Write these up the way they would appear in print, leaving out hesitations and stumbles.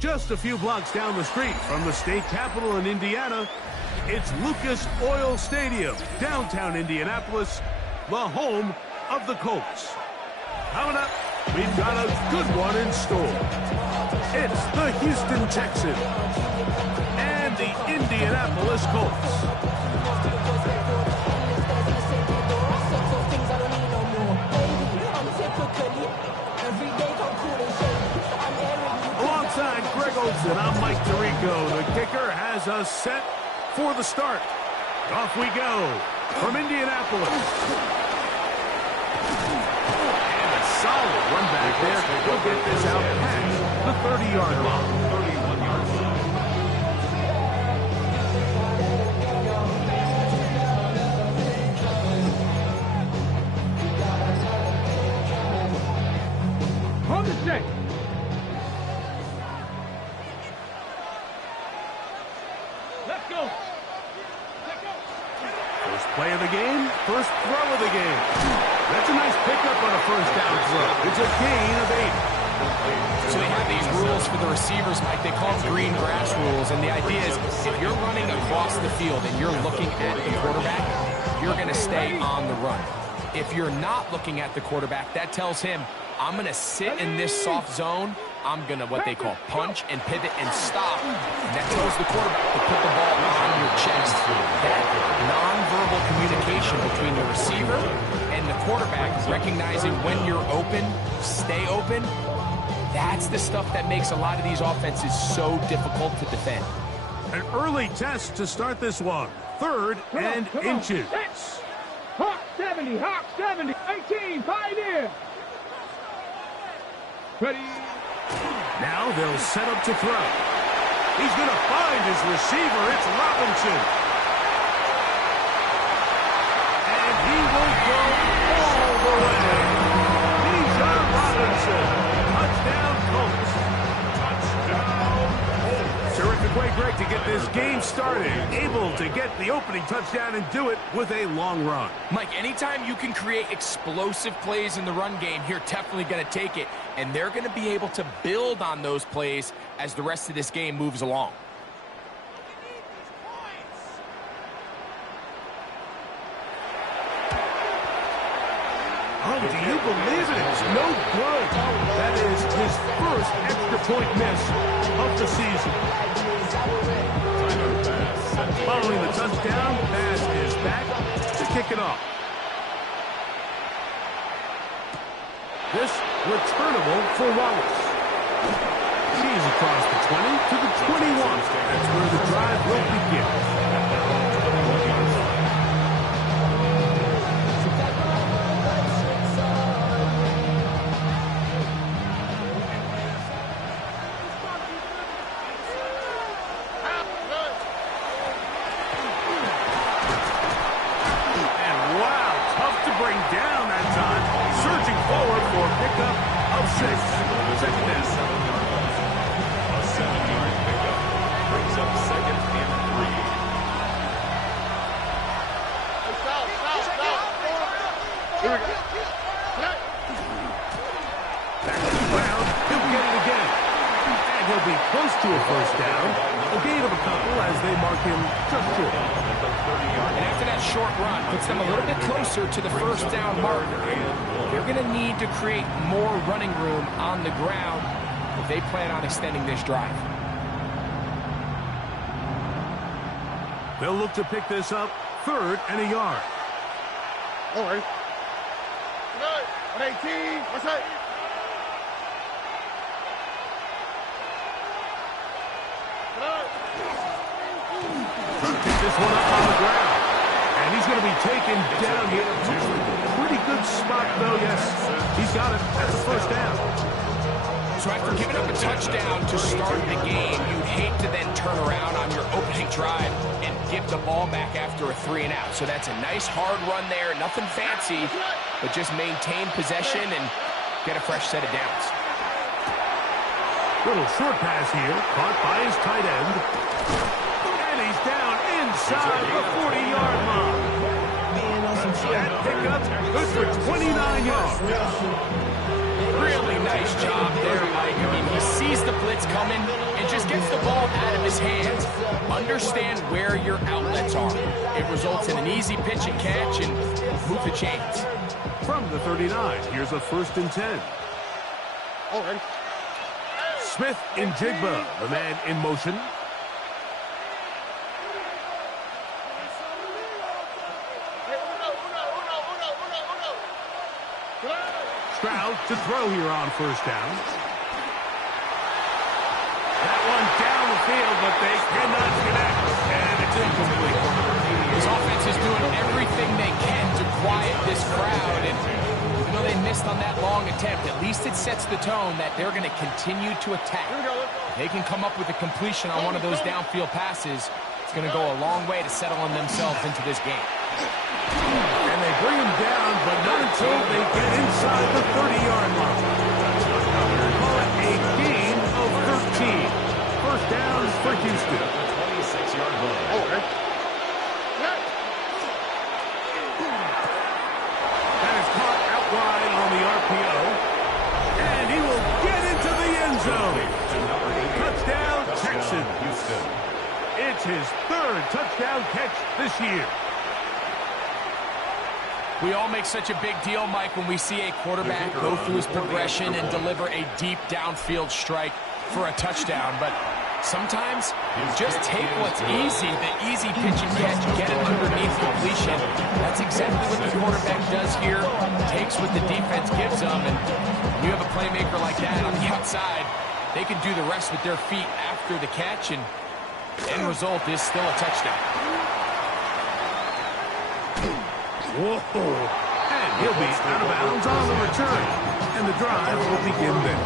Just a few blocks down the street from the state capitol in Indiana, it's Lucas Oil Stadium, downtown Indianapolis, the home of the Colts. Coming up, we've got a good one in store. It's the Houston Texans and the Indianapolis Colts. Alongside Greg Olsen, I'm Mike Tirico. The kicker has us set for the start. Off we go from Indianapolis. And a solid run back there. He'll get this out past the 30-yard line. 31-yard line. On the check. Let's go. First play of the game, first throw of the game. That's a nice pickup on a first down throw. It's a gain of 8. So they have these rules for the receivers, Mike. They call them green grass rules. And the idea is if you're running across the field and you're looking at the quarterback, you're going to stay on the run. If you're not looking at the quarterback, that tells him, I'm going to sit in this soft zone. I'm going to, what they call, punch and pivot and stop. And that tells the quarterback to put the ball on your chest. That nonverbal communication between the receiver and the quarterback, recognizing when you're open, stay open, that's the stuff that makes a lot of these offenses so difficult to defend. An early test to start this one. Third and inches. Hawk 70, Hawk 70, 18, pioneer. Ready. Now they'll set up to throw. He's going to find his receiver. It's Robinson. And he will go all the way. Bijan Robinson. Touchdown, Colts. Touchdown, Colts. Terrific way, Greg, to get this game started. Able to get the opening touchdown and do it with a long run. Mike, anytime you can create explosive plays in the run game, you're definitely going to take it. And they're going to be able to build on those plays as the rest of this game moves along. Oh, do you believe it? It's no good. That is his first extra point miss of the season. Following the touchdown, pass is back to kick it off. This returnable for Wallace. He's across the 20 to the 21. That's where the drive will begin. Close to a first down. A gain of a couple as they mark him just short. And after that short run, puts them a little bit closer to the first down marker. They're going to need to create more running room on the ground if they plan on extending this drive. They'll look to pick this up, 3rd and a yard. All right. 118. What's that? Trying to pick this one up on the ground. And he's going to be taken down here. Pretty good spot, though, yes. He's got it. That's a first down. So after giving up a touchdown to start the game, you'd hate to then turn around on your opening drive and give the ball back after a 3-and-out. So that's a nice hard run there. Nothing fancy, but just maintain possession and get a fresh set of downs. Little short pass here, caught by his tight end. And he's down inside the 40-yard line. That pickup good for 29 yards. Really nice job there, Mike. I mean, he sees the blitz coming, and just gets the ball out of his hands. Understand where your outlets are. It results in an easy pitch and catch and move the chains. From the 39, here's a 1st and 10. All right. Smith in Jigba, the man in motion. Stroud to throw here on 1st down. That one down the field, but they cannot connect, and it's incomplete. This offense is doing everything they can to quiet this crowd, and even though they missed on that long attempt, at least it sets the tone that they're going to continue to attack. They can come up with a completion on one of those downfield passes. It's going to go a long way to settling themselves into this game. And they bring him down, but not until they get inside the 30-yard line. Call it a gain of 13. 1st down for Houston. 26-yard line. All right. That is caught out wide on the RPO. And he will get into the end zone. Touchdown, Texans. Houston. It's his 3rd touchdown catch this year. We all make such a big deal, Mike, when we see a quarterback go through his progression and deliver a deep downfield strike for a touchdown. But sometimes just take what's easy, the easy pitch and catch, get it underneath completion. That's exactly what the quarterback does here. Takes what the defense gives them, and you have a playmaker like that on the outside, they can do the rest with their feet after the catch, and the end result is still a touchdown. Whoa. And he'll be out of bounds on the return. And the drive will begin there.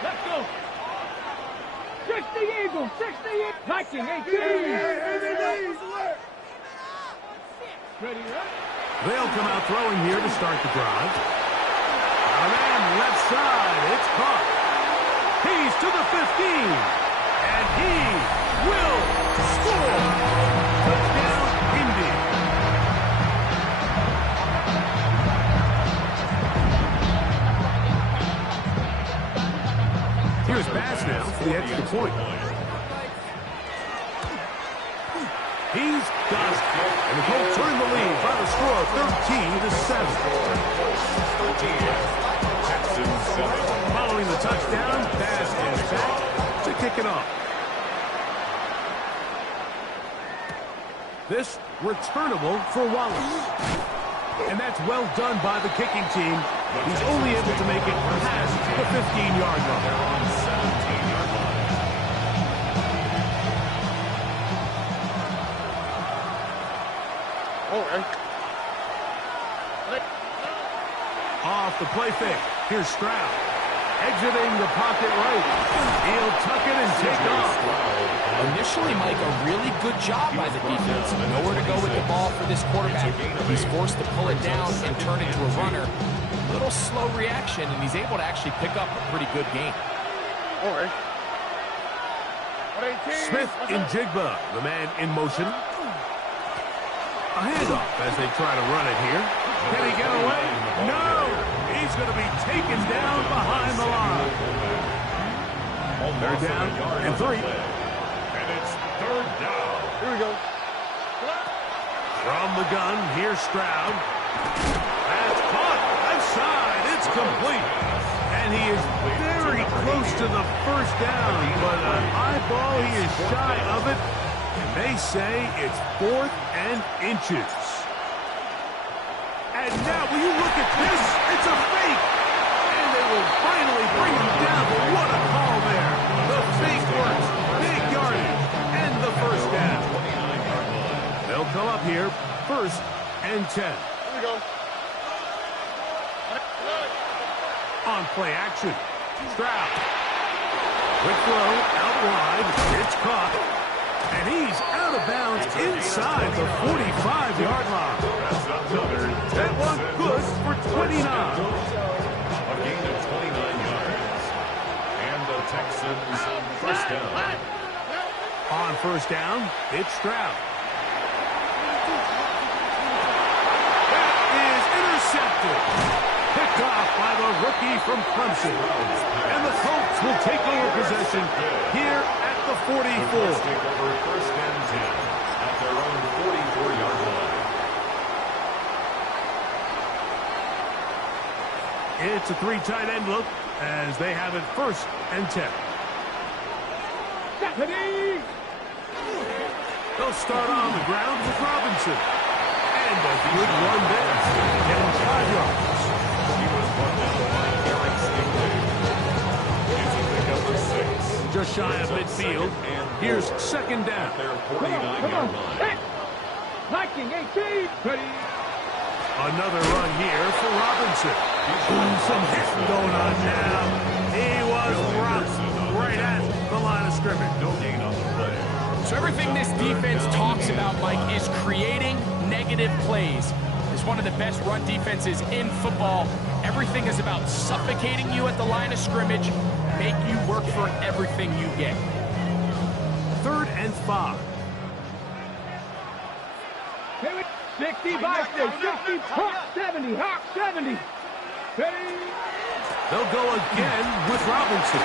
Let's go. 60 Eagles, 60 Eagles. Viking, 18. Ready, right? They'll come out throwing here to start the drive. A man left side. It's caught. He's to the 15. And he will score. Touchdown, Indy. Here's Bass now for the extra point. He's got it. And the Colts are in the lead by the score of 13-7. Following the touchdown, Bass is back to kick it off. This returnable for Wallace. And that's well done by the kicking team. He's only able to make it past the 15-yard line. All right. Off the play fake. Here's Stroud. Exiting the pocket right. He'll tuck it and take off. Initially, Mike, a really good job by the defense. Nowhere to go with the ball for this quarterback. He's forced to pull it down and turn it to a runner. Little slow reaction, and he's able to actually pick up a pretty good game. All right. Smith in Jigba, the man in motion. A handoff as they try to run it here. Can he get away? No! He's going to be taken down behind the line. They're down and 3. And it's 3rd down. Here we go. From the gun, here's Stroud. That's caught. Left side. It's complete. And he is very close to the 1st down, but an eyeball, he is shy of it. And they say it's 4th and inches. And now, will you look at this? It's a fake. And they will finally bring him down. But what a call there. The fake works. Big yardage. And the 1st down. They'll come up here. 1st and 10. Here we go. On play action. Stroud. Quick throw. Out wide. It's caught. And he's out of bounds inside the 45-yard line. That one good for 29. A gain of 29 yards. And the Texans 1st down. On 1st down, it's Stroud. That is by the rookie from Clemson. And the Colts will take over possession here at the 44. Take over first and 10 at their own 44-yard line. It's a 3 tight end look as they have it first and 10. They'll start on the ground with Robinson. And a good run there. Getting 5 yards. He was run down by Eric Stingley. It's a pickup for 6. Just shy of midfield. Here's second down. Their 49-yard line. Hiking 18. Ready. Another run here for Robinson. Some hitting going on now. He was rocked right at the line of scrimmage. No gain on the play. So everything this defense talks about, Mike, is creating negative plays. It's one of the best run defenses in football. Everything is about suffocating you at the line of scrimmage, make you work for everything you get. 3rd and 5. 60 by 60, Hawk 70, Hawk 70. Ready. They'll go again with Robinson.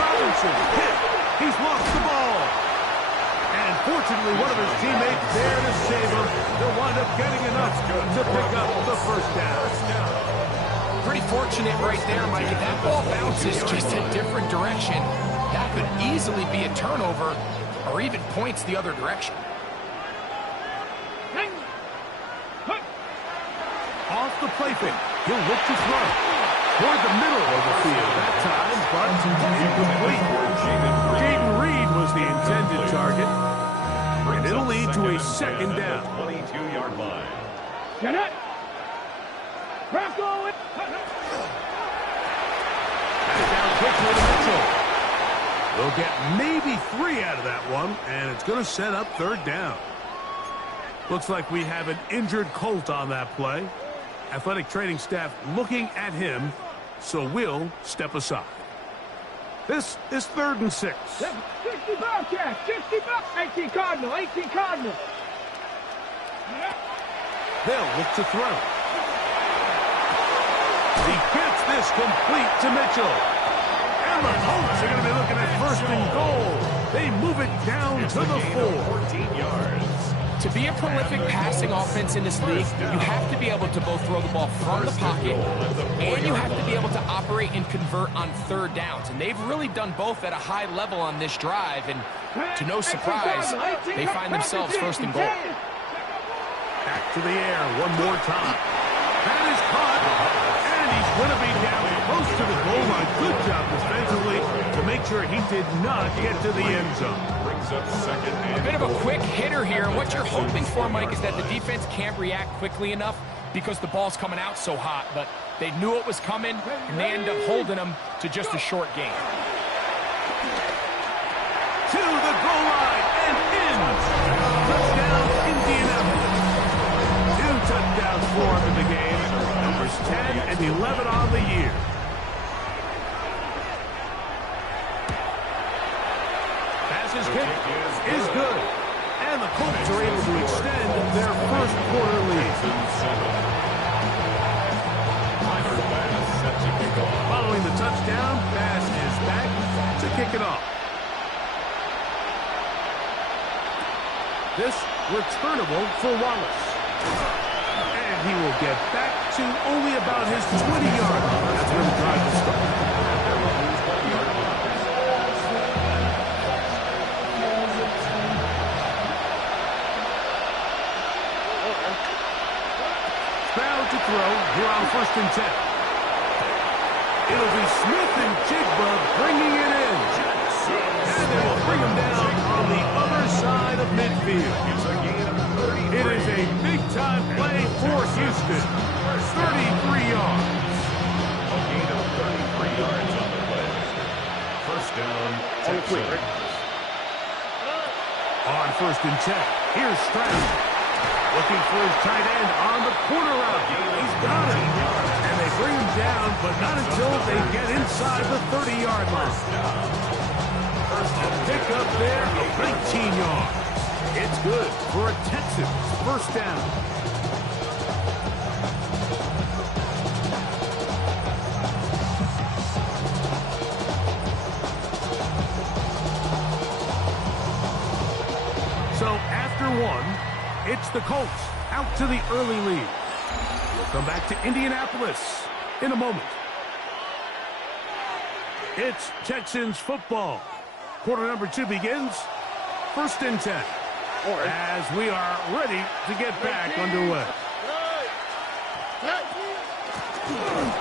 Robinson hit. He's lost the ball. And fortunately, one of his teammates there to save him. They'll wind up getting enough to pick up the first down. Pretty fortunate right there, Mike. If that ball bounces just a different direction, that could easily be a turnover or even points the other direction. Off the play fake. He'll look to throw. Toward the middle of the field that time, but incomplete. Jaden Reed was the intended target. And it'll lead to a second down. 22-yard line. Get it. Rocco. Back down quickly to Mitchell. They'll get maybe 3 out of that one, and it's going to set up 3rd down. Looks like we have an injured Colt on that play. Athletic training staff looking at him, so we'll step aside. This is 3rd and 6. 60 Bobcat, 60 Bobcat, 18 Cardinal, 18 Cardinal. They'll look to throw. He gets this complete to Mitchell. And the Colts are going to be looking at 1st and goal. They move it down to the 4. 14 yards. To be a prolific passing offense in this league, you have to be able to both throw the ball from the pocket and you have to be able to operate and convert on 3rd downs. And they've really done both at a high level on this drive. And to no surprise, they find themselves 1st and goal. Back to the air one more time. That is caught. And he's going to be down close to the goal line. Good job defensively to make sure he did not get to the end zone. Brings up 2nd and A bit of a quick hitter here, and what you're hoping for, Mike, is that the defense can't react quickly enough because the ball's coming out so hot, but they knew it was coming, and they end up holding them to just a short gain. To the goal line and in. Touchdown, Indianapolis. 2 touchdowns for him in the game. Numbers 10 and 11 on the year. His kick is good. And the Colts are able to extend their 1st quarter lead. Following the touchdown, Bass is back to kick it off. This returnable for Wallace. And he will get back to only about his 20-yard line. That's where the drive will start. To throw here on 1st and 10. It'll be Smith and Jigba bringing it in. And they will bring him down on the other side of midfield. It is a big-time play for Houston. 33 yards. A gain of 33 yards on the play. 1st down, Texans. On 1st and 10, here's Stroud. Looking for his tight end on the corner route. He's got it. And they bring him down, but not until they get inside the 30-yard line. A pickup there of 19 yards. It's good for a Texans 1st down. It's the Colts out to the early lead. We'll come back to Indianapolis in a moment. It's Texans football. Quarter number 2 begins. 1st and 10. As we are ready to get back underway.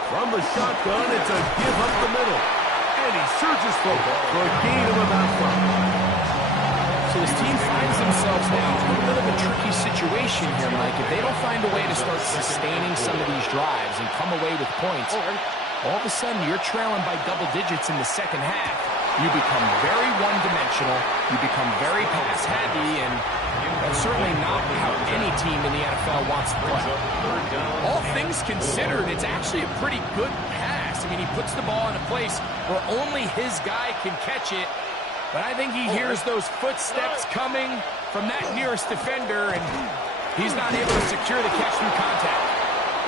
From the shotgun, it's a give up the middle. And he surges forward for a gain of about 5. So this team finds themselves now in a bit of a tricky situation here, Mike. If they don't find a way to start sustaining some of these drives and come away with points, all of a sudden you're trailing by double digits in the second half. You become very one-dimensional, you become very pass-heavy, and that's certainly not how any team in the NFL wants to play. All things considered, it's actually a pretty good pass. I mean, he puts the ball in a place where only his guy can catch it, but I think he hears those footsteps coming from that nearest defender, and he's not able to secure the catch through contact.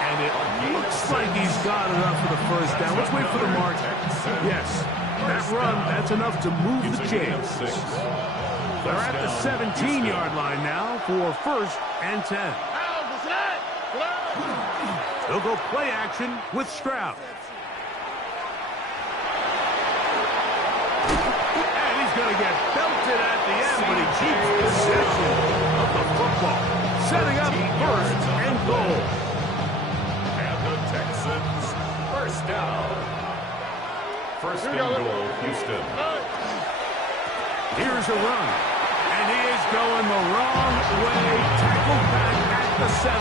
And it looks like he's got enough for the first down. Let's wait for the mark. Yes, that run, that's enough to move the chains. They're at the 17-yard line now for 1st and 10. They'll go play action with Stroud. And he's going to get belted at the end, but he keeps possession of the football. Setting up 1st and goal. And the Texans, 1st down. 1st and goal, Houston. Here's a run. And he is going the wrong way. Tackled back at the 7.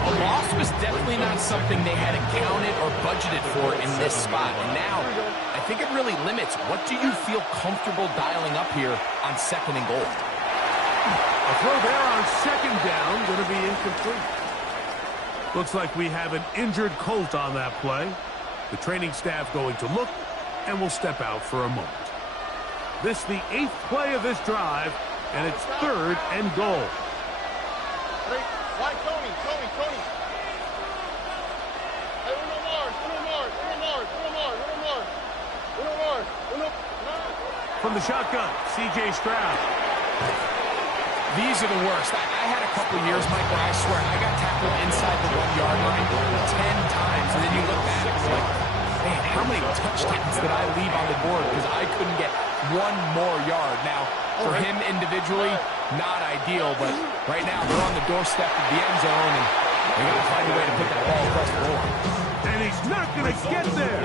A loss was definitely not something they had accounted or budgeted for in this spot. And now, I think it really limits what do you feel comfortable dialing up here on 2nd and goal. A throw there on 2nd down, going to be incomplete. Looks like we have an injured Colt on that play. The training staff going to look, and will step out for a moment. This the 8th play of this drive, and it's 3rd and goal. From the shotgun, C.J. Stroud. These are the worst. I had a couple years, Mike, where I swear I got tackled inside the 1-yard line 10 times, and then you look back and you're like, man, how many touchdowns did I leave on the board because I couldn't get one more yard? Now, for him individually, not ideal, but right now they're on the doorstep of the end zone, and they got to find a way to put that ball across the board. And he's not going to get there.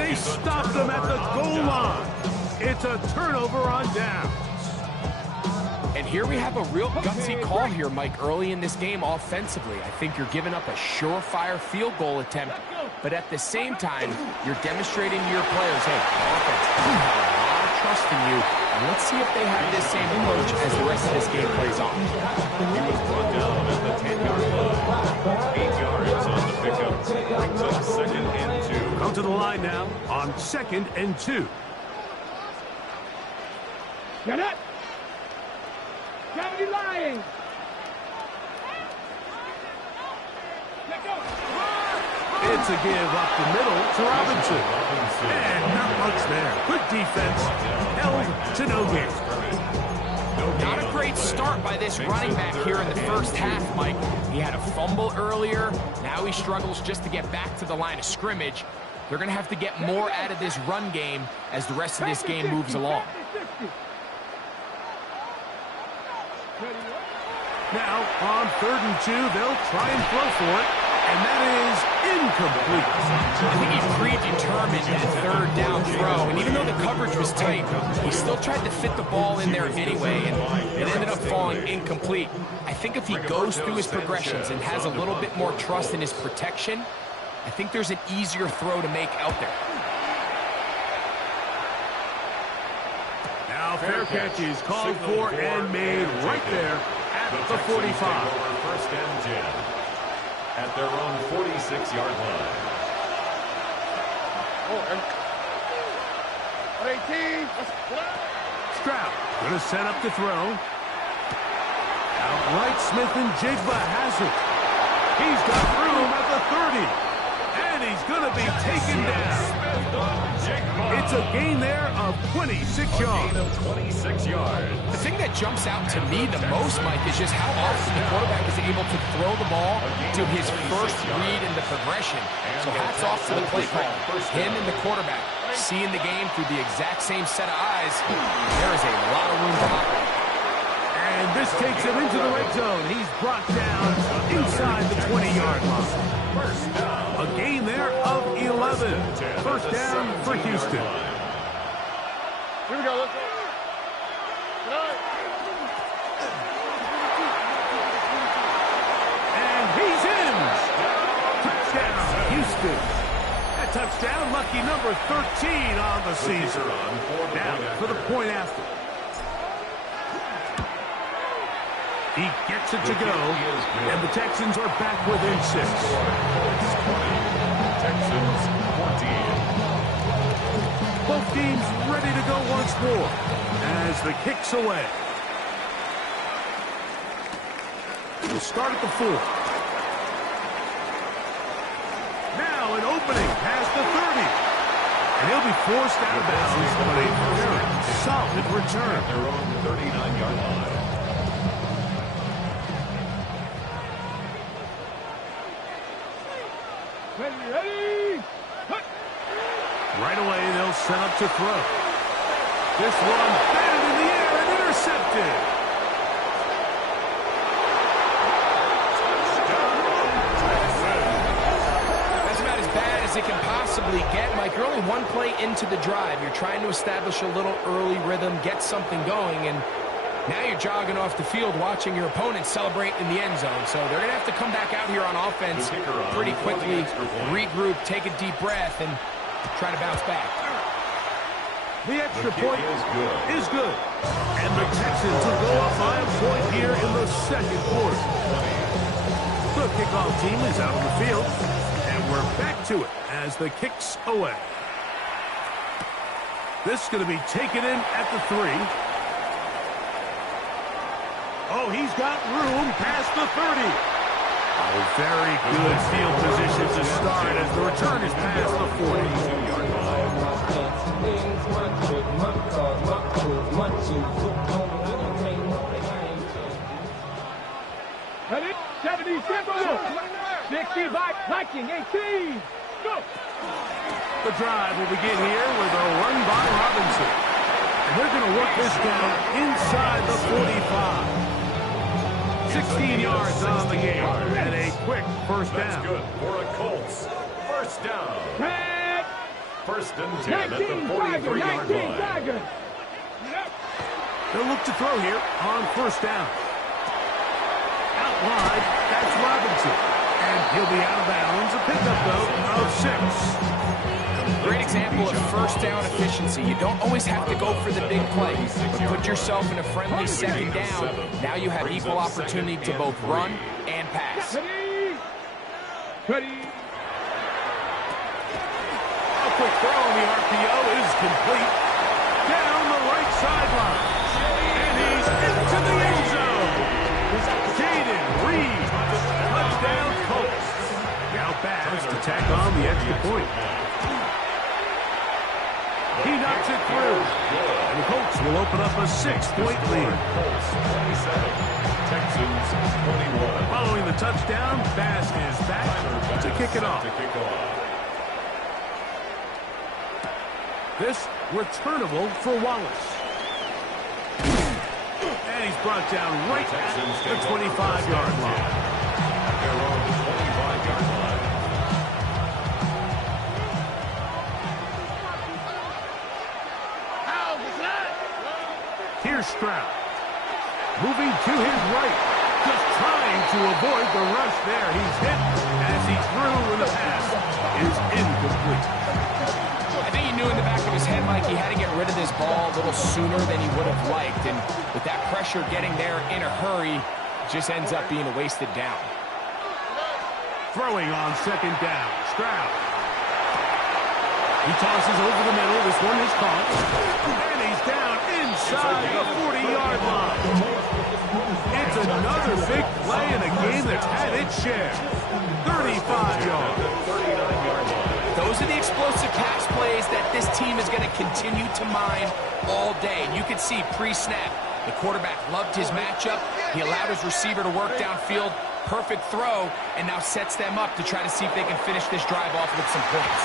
They stopped him at the goal line. It's a turnover on downs. And here we have a real gutsy call here, Mike, early in this game offensively. I think you're giving up a surefire field goal attempt, but at the same time, you're demonstrating to your players, hey, offense, we have a lot of trust in you, and let's see if they have this same approach as the rest of this game plays on. He was brought down at the 10-yard line. 8 yards on the pickup. Brings up 2nd and 2. Come to the line now on 2nd and 2. Get it! Gravity lying! It's a give up the middle to Robinson. And not much there. Good defense. Held to no gain. Not a great start by this running back here in the first half, Mike. He had a fumble earlier. Now he struggles just to get back to the line of scrimmage. They're going to have to get more out of this run game as the rest of this game moves along. Now, on 3rd and 2, they'll try and throw for it, and that is incomplete. I think he's predetermined that 3rd down throw, and even though the coverage was tight, he still tried to fit the ball in there anyway, and it ended up falling incomplete. I think if he goes through his progressions and has a little bit more trust in his protection, I think there's an easier throw to make out there. Now, fair catch is called for and made right there at the 45. 1st and 10 at their own 46-yard line. 18. Stroud going to set up the throw. Outright Smith and Jigba has it. He's got room at the 30. And And he's going to be taken down. It's a gain there of 26 yards. Gain of 26 yards. The thing that jumps out to me the most, Mike, is just how often the quarterback is able to throw the ball to his first read in the progression. So hats off to the play call. Him and the quarterback seeing the game through the exact same set of eyes. There is a lot of room to operate. And this takes him into the red zone. He's brought down inside the 20-yard line. A gain there of 11. First down for Houston. Here we go. Let's go. And he's in. Touchdown, Houston. A touchdown, lucky number 13 on the season. Now for the point after. He gets it to go, and the Texans are back within 6. Texans 14. Both teams ready to go once more as the kick's away. We'll start at the 4. Now an opening past the 30. And he'll be forced out of bounds, but a very solid return. Their own 39-yard line. Ready. Right away, they'll set up to throw. This one batted in the air and intercepted. That's about as bad as it can possibly get, Mike. You're only one play into the drive. You're trying to establish a little early rhythm, get something going, and now you're jogging off the field watching your opponent celebrate in the end zone. So they're going to have to come back out here on offense pretty quickly, regroup, take a deep breath, and try to bounce back. The extra point is good. And the Texans will go up by a point here in the second quarter. The kickoff team is out on the field, and we're back to it as the kick's away. This is going to be taken in at the 3. Oh, he's got room past the 30. Oh, very good field position to start as the return is past the 40-yard line. Ready. 70, 60 by Viking, 18. Go. The drive will begin here with a run by Robinson. And they're going to work this down inside the 45. 16 yards on the game, and a quick first down. That's good for a Colts. First down. Red. First and 10 at the 43-yard line. They'll look to throw here on first down. Out wide, that's Robinson. And he'll be out of bounds. A pickup, though, of 6. Great example of first down efficiency. You don't always have to go for the big play, but put yourself in a friendly second down. Now you have equal opportunity to both run and pass. Ready. A quick throw on the RPO is complete. Down the right sideline. And he's into the end zone. Jaden Reed. Touchdown Colts. Now Bass to tack on the extra point. He knocks it through. And the Colts will open up a 6-point lead. Colts 27. Texans 21. Following the touchdown, Bass is back to kick it off. This returnable for Wallace. And he's brought down right at the 25-yard line. They're on the 25-yard line. Here's Stroud. Moving to his right. Just trying to avoid the rush there. He's hit as he threw and the pass is incomplete. I think he knew in the back of his head, Mike, he had to get rid of this ball a little sooner than he would have liked. And with that pressure getting there in a hurry, it just ends up being a wasted down. Throwing on second down. Stroud. He tosses over the middle. This one is caught. And he's down inside the 40-yard line. It's another big play in a game that's had its share. 35 yards. 39-yard line. Those are the explosive pass plays that this team is going to continue to mine all day. And you can see pre-snap, the quarterback loved his matchup. He allowed his receiver to work downfield. Perfect throw, and now sets them up to try to see if they can finish this drive off with some points.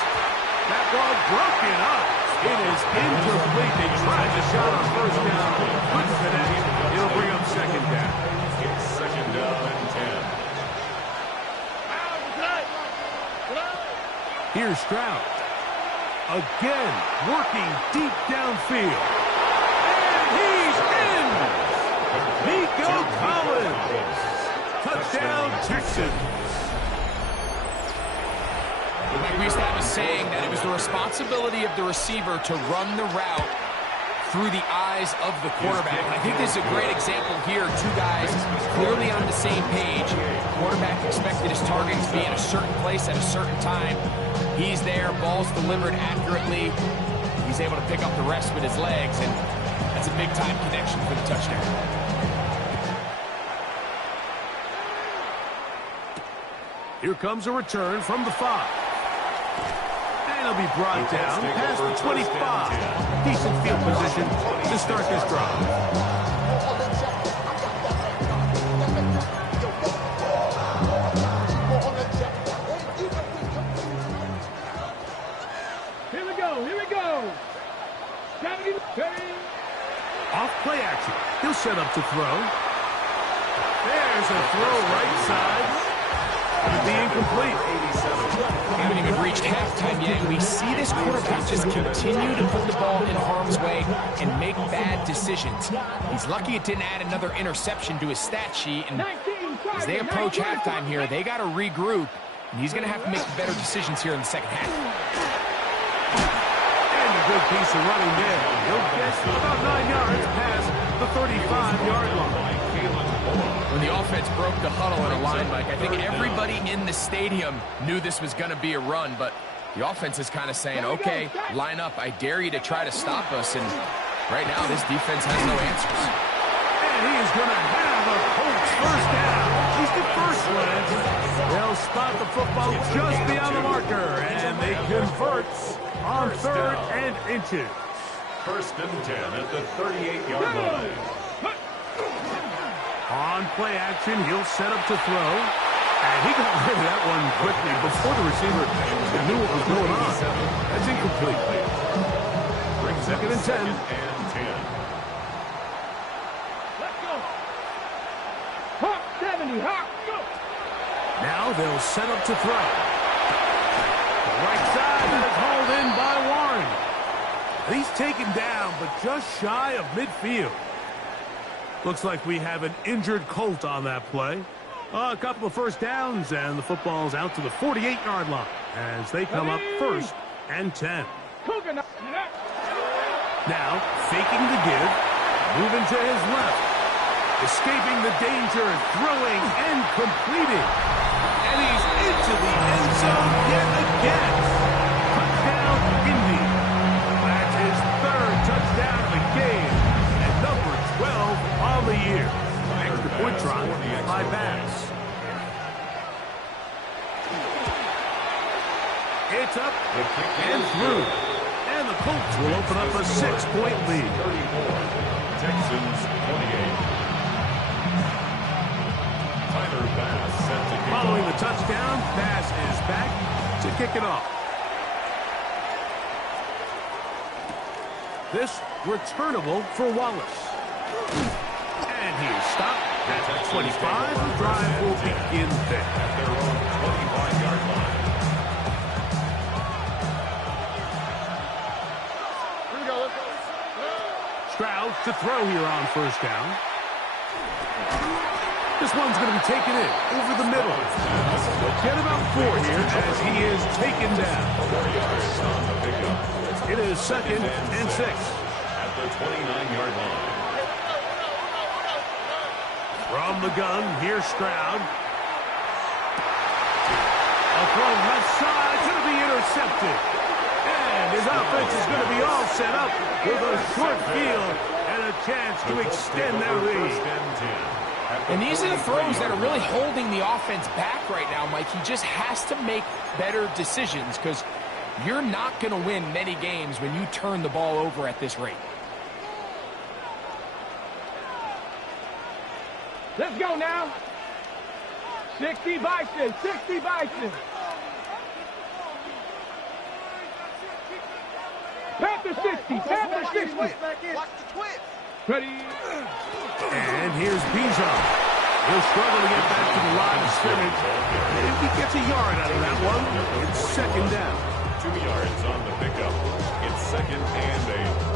That ball broken up. It is incomplete. They tried the shot on first down. Couldn't connect. It'll bring up second down. It's second down and 10. Here's Stroud. Again, working deep downfield. And he's in! Nico Collins! Touchdown, Texans! Like we used to have a saying that it was the responsibility of the receiver to run the route through the eyes of the quarterback. And I think this is a great example here. Two guys clearly on the same page. Quarterback expected his target to be in a certain place at a certain time. He's there, ball's delivered accurately. He's able to pick up the rest with his legs, and that's a big-time connection for the touchdown. Here comes a return from the 5. And he'll be brought down past the 25. Decent field position to start this drive. Here we go. 70. Off play action. He'll set up to throw. There's a throw right side. It'll be incomplete. We haven't even reached halftime yet, and we see this quarterback just continue to put the ball in harm's way and make bad decisions. He's lucky it didn't add another interception to his stat sheet, and as they approach halftime here, they got to regroup, and he's going to have to make better decisions here in the second half. And a good piece of running there. He'll get about 9 yards past the 35-yard line. When the offense broke the huddle in a line, Mike, I think everybody in the stadium knew this was going to be a run, but the offense is kind of saying, okay, line up. I dare you to try to stop us, and right now this defense has no answers. And he is going to have a Colts first down. He's the first one. They'll spot the football just beyond the marker, and they convert on 3rd and inches. First and 10 at the 38-yard line. On play action, he'll set up to throw. And he got rid of that one quickly before the receiver knew what was going on. That's incomplete. Second and 10. Let's go. Hawk 70. Hawk, go. Now they'll set up to throw. The right side is hauled in by Warren. He's taken down, but just shy of midfield. Looks like we have an injured Colt on that play. A couple of first downs, and the football's out to the 48-yard line as they come up 1st and 10. Now, faking the give, moving to his left, escaping the danger, throwing and completing. And he's into the end zone yet again. Touchdown, Indy. That's his 3rd touchdown of the game. And number 12 on the year. Extra point try by Bass. It's up and through. And the Colts will open up a 6-point lead. Texans 28. Tyler Bass set to kick Following off. the touchdown, Bass is back to kick it off. This returnable for Wallace. And he is stopped at 25. The drive will begin there. At their own 25-yard line. Here we go, let's go. Stroud to throw here on first down. This one's going to be taken in over the middle. Get about 4 here as he is taken down. 4 yards on the pickup. It is 2nd and 6. At the 29-yard line. From the gun, here's Stroud. A throw left side, going to be intercepted. And his offense is going to be all set up with a short field and a chance to extend their lead. First and 10. And these are the throws that are really holding the offense back right now, Mike. He just has to make better decisions because You're not going to win many games when you turn the ball over at this rate. Let's go now. 60 Bison, 60 Bison. Panther 60, Panther 60. Watch the twist. Ready. And here's Bijan. He'll struggle to get back to the line of scrimmage. If he gets a yard out of that one, it's second down. 2 yards on the pickup. It's second and 8.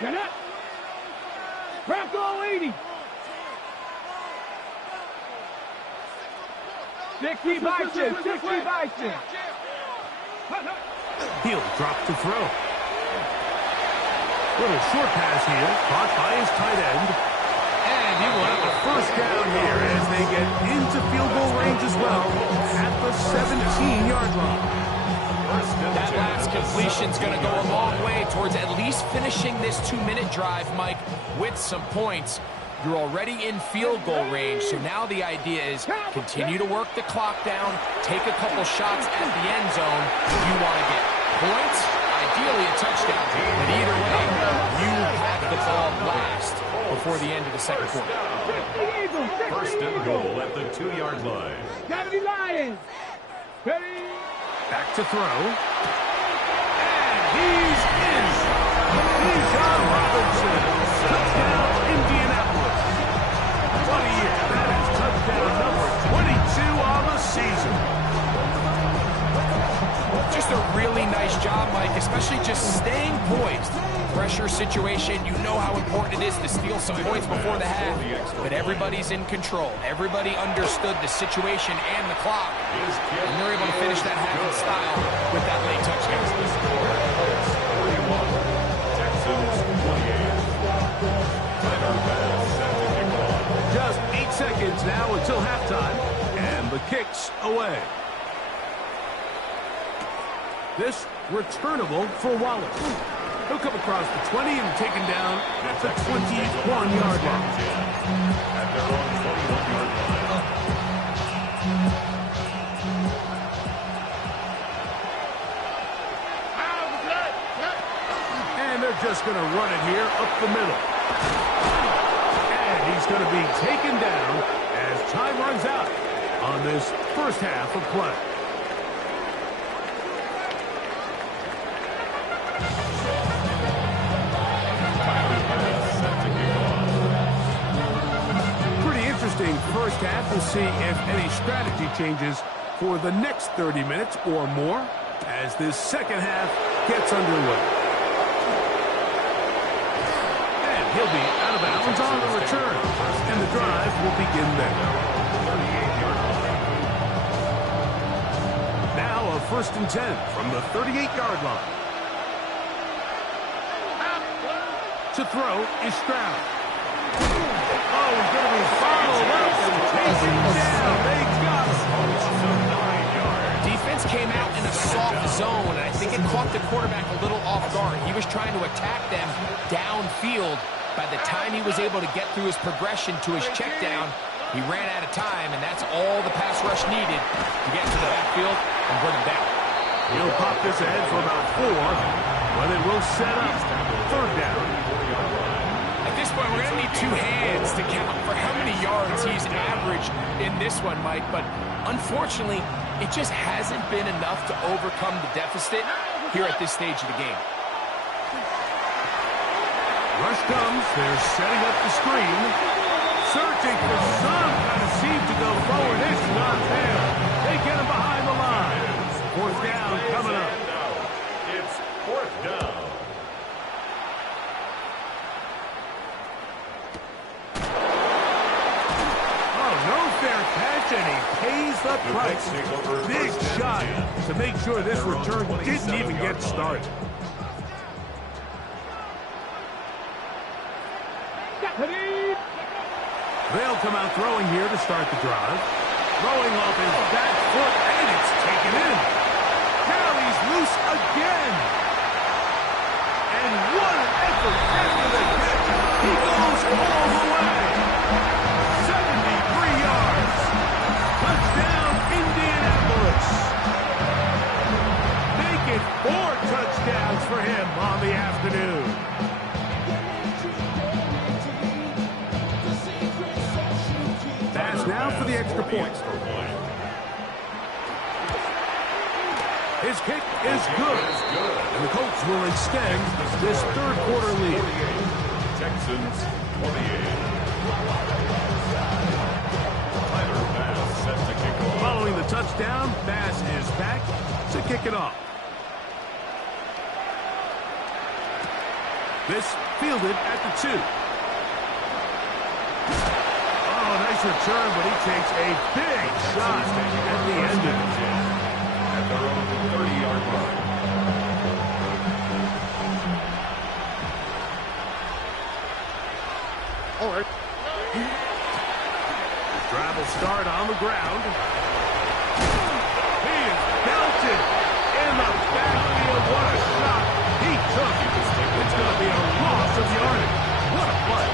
Get up. Crack all 80. 60 Bison, 60 Bison. He'll drop to throw. Little short pass here, caught by his tight end. And he will have a first down here as they get into field goal range as well at the 17-yard line. That last completion's going to go a long way towards at least finishing this 2-minute drive, Mike, with some points. You're already in field goal range, so now the idea is continue to work the clock down, take a couple shots at the end zone if you want to get points, ideally a touchdown. But either way, you have the ball last before the end of the second quarter. First and goal at the 2-yard line. 70 Lions. Ready. Back to throw. And he's in. Bijan Robinson. Touchdown, Indianapolis. What a year. That is touchdown number 22 on the season. Just a really nice job, Mike, especially just staying poised. Pressure situation, you know how important it is to steal some points before the half, but everybody's in control. Everybody understood the situation and the clock, and they're able to finish that half in style with that late touchdown. Texans 28. Just 8 seconds now until halftime, and the kick's away. This returnable for Wallace. He'll come across the 20 and taken down at the 21-yard line. At their own 21-yard line. And they're just going to run it here up the middle. And he's going to be taken down as time runs out on this first half of play. First half, we'll see if any strategy changes for the next 30 minutes or more as this second half gets underway. And he'll be out of bounds on the return, and the drive will begin there. Now a 1st and 10 from the 38-yard line. To throw is Stroud. Oh, he's going to be followed up and taken down. They got him. Defense came out in a soft zone, and I think it caught the quarterback a little off guard. He was trying to attack them downfield. By the time he was able to get through his progression to his check down, he ran out of time, and that's all the pass rush needed to get to the backfield and bring him down. He'll pop this ahead for about 4, but it will set up 3rd down. At this point, we're going to need 2 hands to count for how many yards he's averaged in this one, Mike. But unfortunately, it just hasn't been enough to overcome the deficit here at this stage of the game. Rush comes. They're setting up the screen. Searching for some kind of seam to go forward. It's not there. They get him behind the line. 4th down coming up. It's 4th down. And he pays the price. Big shot to make sure this return didn't even get started. They'll come out throwing here to start the drive. Throwing off his back foot, and it's taken in. Now he's loose again. And what an point. His kick is good. And the Colts will extend this third quarter lead. Texans 28. Tyler Bass set to kick off. Following the touchdown, Bass is back to kick it off. This fielded at the 2. Oh, nice return, but he takes a big shot at the end of it. At their own 30-yard line. All right. His drive will start on the ground. He is belted in the backfield. What a shot he took. It's going to be a loss of yardage. What a play.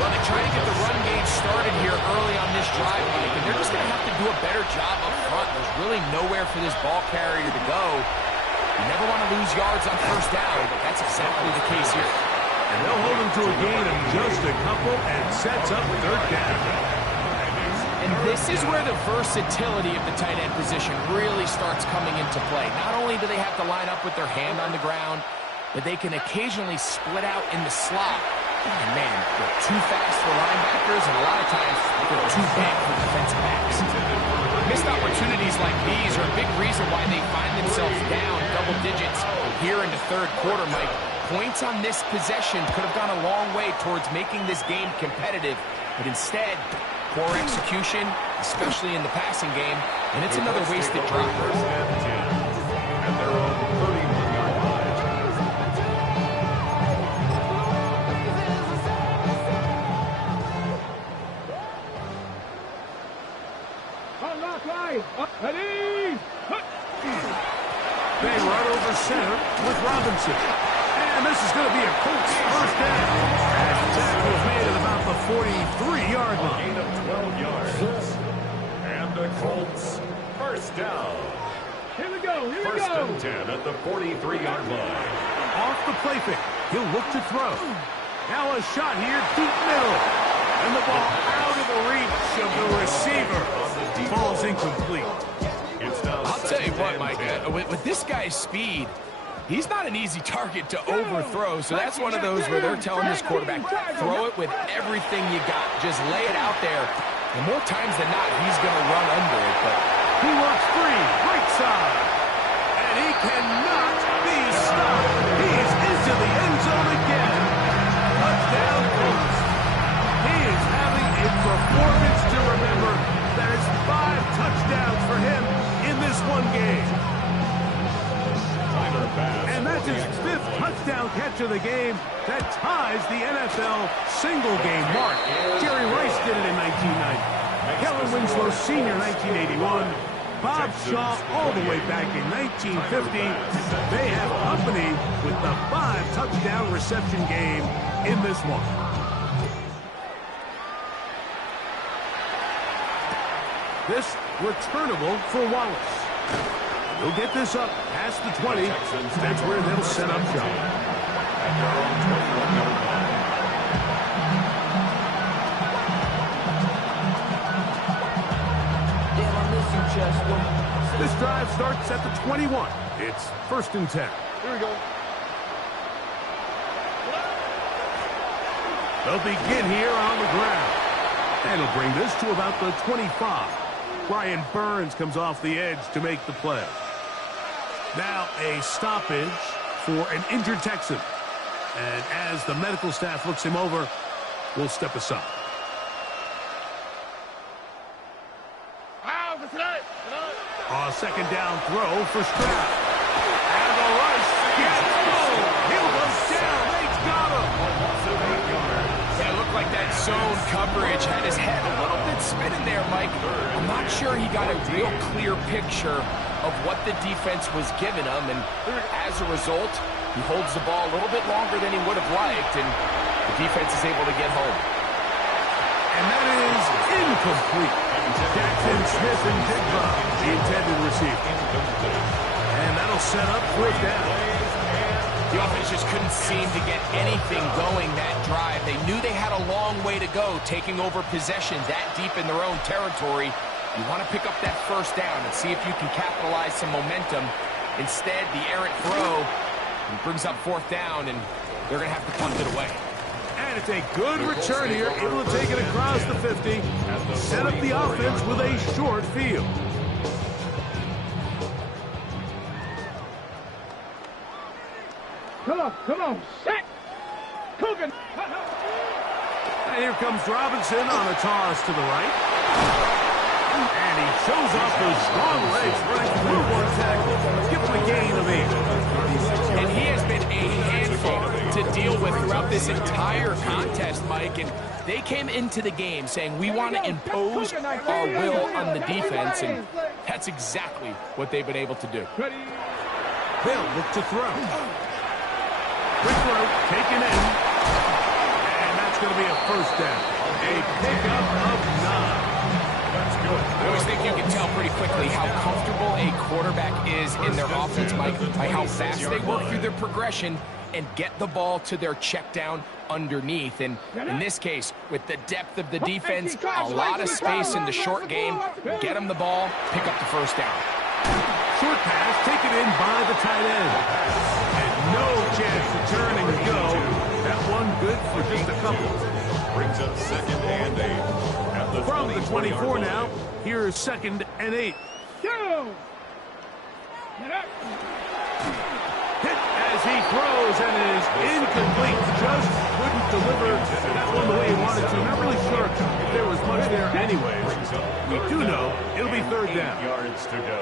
Well, they try to get the run game started here early on this drive, Mike, and they're just going to have to do a better job up front. There's really nowhere for this ball carrier to go. You never want to lose yards on first down, but that's exactly the case here. And they'll hold him to a gain of just a couple and sets up third down. And this is where the versatility of the tight end position really starts coming into play. Not only do they have to line up with their hand on the ground, but they can occasionally split out in the slot. And man, they're too fast for linebackers, and a lot of times they're too big for defensive backs. Missed opportunities like these are a big reason why they find themselves down double digits here in the third quarter, Mike. Points on this possession could have gone a long way towards making this game competitive, but instead, poor execution, especially in the passing game, and it's another wasted drop. And their own 31-yard line. Lock right. Ready. They run over center with Robinson. And this is going to be a Colts first down. And the tackle is made at about the 43-yard line. Gain of 12 yards. And the Colts first down. Here we go. Here we First go. and 10 at the 43-yard line. Off the play fake. He'll look to throw. Now a shot here, deep middle. And the ball out of the reach of the receiver. Ball's incomplete. I'll tell you what, Mike, with this guy's speed, he's not an easy target to overthrow, so that's one of those where they're telling this quarterback, throw it with everything you got. Just lay it out there. And more times than not, he's going to run under it. But he works free, right side. And he cannot be stopped. He's into the end zone again. Touchdown, Colts. He is having a performance to remember. There's 5 touchdowns for him in this one game. And that's his 5th touchdown catch of the game. That ties the NFL single-game mark. Jerry Rice did it in 1990. Kellen Winslow Sr. 1981. Bob Shaw all the way back in 1950. They have company with the 5-touchdown reception game in this one. This returnable for Wallace. He'll get this up past the 20. That's where they'll set up shop. At their own 21-yard line. Damn, I miss you, Chester. This drive starts at the 21. It's first and 10. Here we go. They'll begin here on the ground. And he'll bring this to about the 25. Brian Burns comes off the edge to make the play. Now a stoppage for an injured Texan. And as the medical staff looks him over, we'll step aside. A second down throw for Stroud. And the rush gets home. He'll go down. They've got him. yeah, it looked like that zone coverage had his head a little bit spinning there, Mike. I'm not sure he got a real clear picture of what the defense was giving him, and as a result, he holds the ball a little bit longer than he would have liked, and the defense is able to get home. And that is incomplete. Jackson Smith and Digba, the intended receiver. And that'll set up 4th down. The offense just couldn't seem to get anything going that drive. They knew they had a long way to go, taking over possession that deep in their own territory. You want to pick up that first down and see if you can capitalize some momentum. Instead, the errant throw brings up fourth down, and they're going to have to punt it away. And it's a good return here, able to take it across the 50, set up the offense with a short field. Come on, set! Coogan! And here comes Robinson on a toss to the right. And he shows off those strong legs running through one tackle. Give him a gain of 8. And he has been a handful to deal with throughout this entire contest, Mike. And they came into the game saying, we want to impose our will on the defense. And that's exactly what they've been able to do. They'll look to throw. Quick throw, taken in. And that's going to be a first down. A pickup of 9. That's good. I always think you can tell pretty quickly how comfortable a quarterback is in their offense, Mike, by how fast they work through their progression and get the ball to their check down underneath. And in this case, with the depth of the defense, a lot of space in the short game, get them the ball, pick up the first down. Short pass taken in by the tight end. And no chance to turn and go. That one good for just a couple. Brings up 2nd and 8. At the From the 24 now, here is 2nd and 8. Hit as he throws and is incomplete. Just couldn't deliver that one the way he wanted to. Not really sure if there was much there anyways. We do know it'll be 3rd down. 8 yards to go.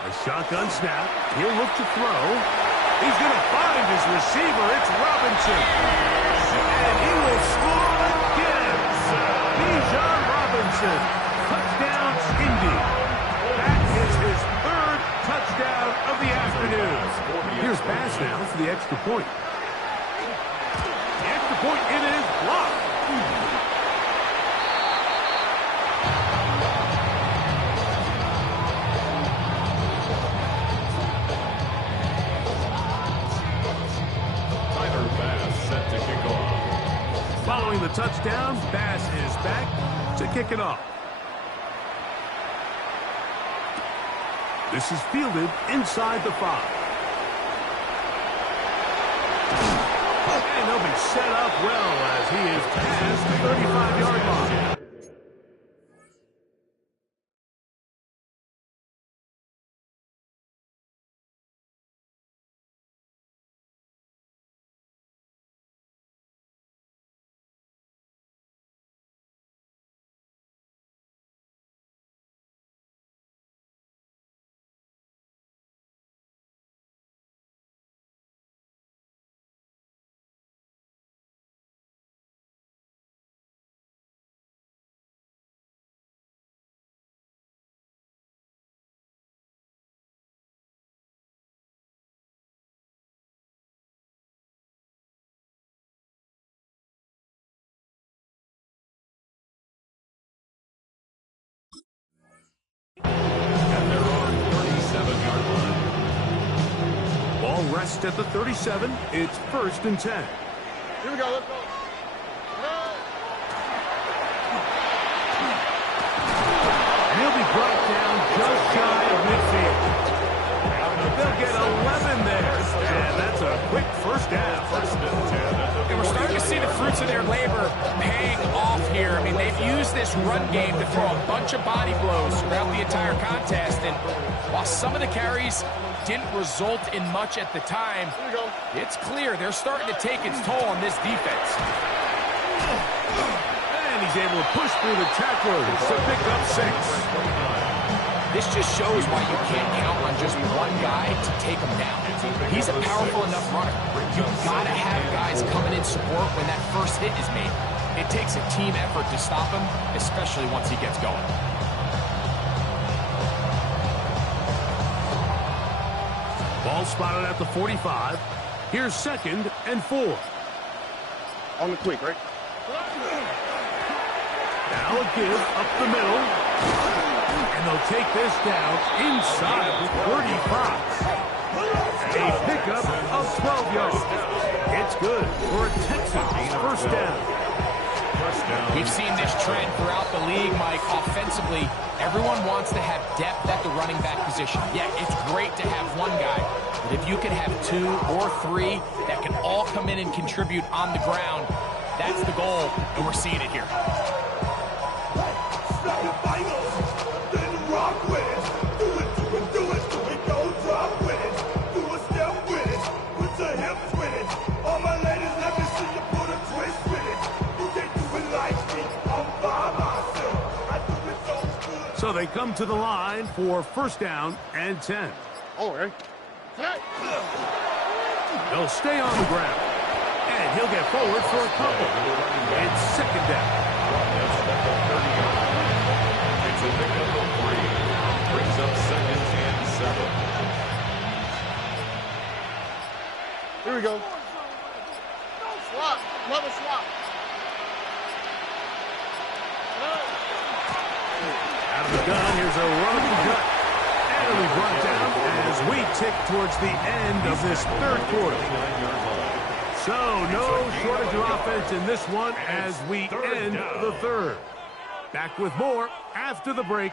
A shotgun snap. He'll look to throw. He's going to find his receiver. It's Robinson. And he will score again. Bijan Robinson. Touchdown, Indy. That is his 3rd touchdown of the afternoon. Here's Bass now for the extra point. The extra point, it is blocked. Following the touchdown, Bass is back to kick it off. This is fielded inside the 5. And he'll be set up well as he is past the 35-yard line. Rest at the 37. It's 1st and 10. Here we go. Let's go. And he'll be brought down just shy of midfield. They'll get 11 there. And that's a quick first down. 1st and 10. And we're starting to see the fruits of their labor paying off here. I mean, they've used this run game to throw a bunch of body blows throughout the entire contest. And while some of the carries didn't result in much at the time, it's clear they're starting to take its toll on this defense. And he's able to push through the tacklers to pick up 6. This just shows why you can't count on just one guy to take him down. He's a powerful enough runner. You've got to have guys coming in support when that first hit is made. It takes a team effort to stop him, especially once he gets going. Ball spotted at the 45. Here's 2nd and 4. On the quick, right? Now a give up the middle. And they'll will take this down inside the 35. A pickup of 12 yards. It's good for a Texans first down. We've seen this trend throughout the league, Mike. Offensively, everyone wants to have depth at the running back position. Yeah, it's great to have one guy, but if you can have 2 or 3 that can all come in and contribute on the ground, that's the goal, and we're seeing it here. So they come to the line for first down and 10. Oh, right. They'll stay on the ground. And he'll get forward for a couple. It's second down. It's a pickup of 3. Brings up second and 7. Here we go. Swap. Another swap. Out of the gun, here's a run of the gut. And we brought down as we tick towards the end of this third quarter. So no shortage of offense in this one as we end the third. Back with more after the break.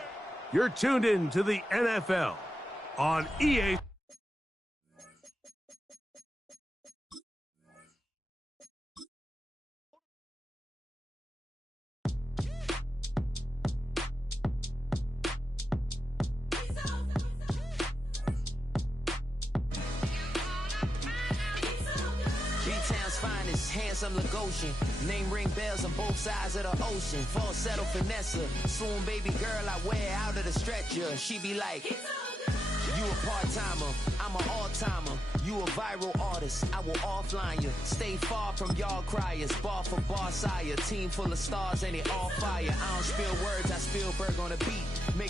You're tuned in to the NFL on EA. Handsome Lagosian, name ring bells on both sides of the ocean. Falsetto finesse, soon baby girl I wear out of the stretcher. She be like, you a part-timer, I'm an all-timer. You a viral artist, I will offline you. Stay far from y'all criers, bar for bar sire. Team full of stars and it all fire. I don't spill words, I spill Berg on the beat. Make a